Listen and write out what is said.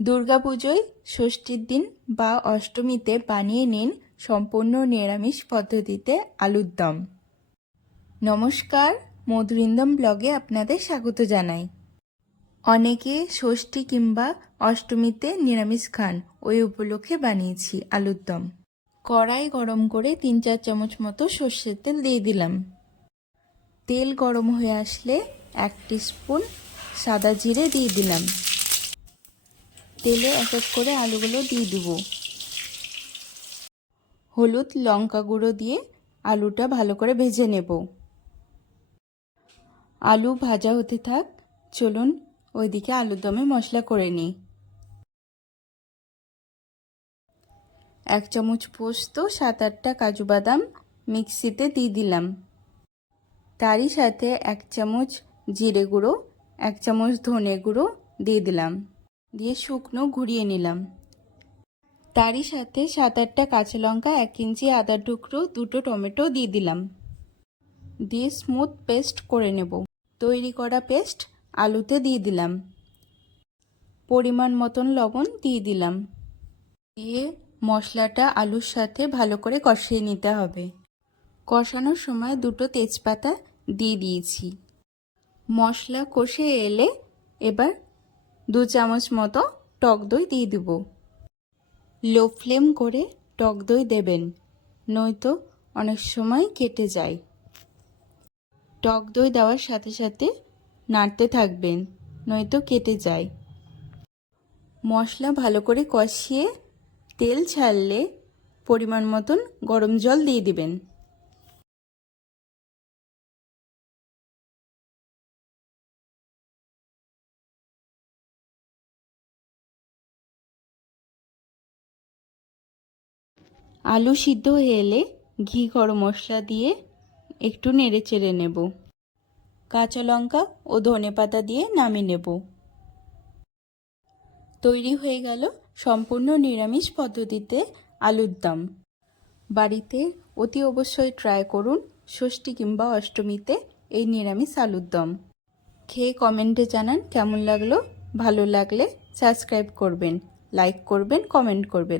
দুর্গাপুজোয় ষষ্ঠীর দিন বা অষ্টমীতে বানিয়ে নিন সম্পূর্ণ নিরামিষ পদ্ধতিতে আলুর দম। নমস্কার, মধুরিন্দম ব্লগে আপনাদের স্বাগত জানাই। অনেকে ষষ্ঠী কিংবা অষ্টমীতে নিরামিষ খান, ওই উপলক্ষে বানিয়েছি আলুর দম। কড়াই গরম করে 3-4 চামচ মতো সর্ষের তেল দিয়ে দিলাম। তেল গরম হয়ে আসলে 1 স্পুন সাদা জিরে দিয়ে দিলাম। তেলে এক এক করে আলুগুলো দিয়ে দেব। হলুদ লঙ্কা গুঁড়ো দিয়ে আলুটা ভালো করে ভেজে নেব। আলু ভাজা হতে থাক, চলুন ওইদিকে আলুর দমে মশলা করে নিই। 1 চামচ পোস্ত, 7-8টা কাজু বাদাম মিক্সিতে দিয়ে দিলাম। তারই সাথে 1 চামচ জিরে গুঁড়ো, 1 চামচ ধনে গুঁড়ো দিয়ে দিলাম, দিয়ে শুকনো ঘুরিয়ে নিলাম। তারই সাথে 7-8টা কাঁচা লঙ্কা, 1 ইঞ্চি আদা টুকরো, 2টো টমেটো দিয়ে দিলাম, দিয়ে স্মুথ পেস্ট করে নেব। তৈরি করা পেস্ট আলুতে দিয়ে দিলাম। পরিমাণ মতন লবণ দিয়ে দিলাম, দিয়ে মশলাটা আলুর সাথে ভালো করে কষিয়ে নিতে হবে। কষানোর সময় 2টো তেজপাতা দিয়ে দিয়েছি। মশলা কষে এলে এবার 2 চামচ মতো টক দই দিয়ে দেব। লো ফ্লেম করে টক দই দেবেন, নয়তো অনেক সময় কেটে যায়। টক দই দেওয়ার সাথে সাথে নাড়তে থাকবেন, নয়তো কেটে যায়। মশলা ভালো করে কষিয়ে তেল ছাড়লে পরিমাণ মতন গরম জল দিয়ে দিবেন। আলু সিদ্ধ হয়ে এলে ঘি গরম মশলা দিয়ে একটু নেড়ে চেড়ে নেব। কাঁচা লঙ্কা ও ধনেপাতা দিয়ে নামিয়ে নেব। তৈরি হয়ে গেল সম্পূর্ণ নিরামিষ পদ্ধতিতে আলুর দম। বাড়িতে অতি অবশ্যই ট্রাই করুন ষষ্ঠী কিংবা অষ্টমীতে এই নিরামিষ আলুর দম। খেয়ে কমেন্টে জানান কেমন লাগলো। ভালো লাগলে সাবস্ক্রাইব করবেন, লাইক করবেন, কমেন্ট করবেন।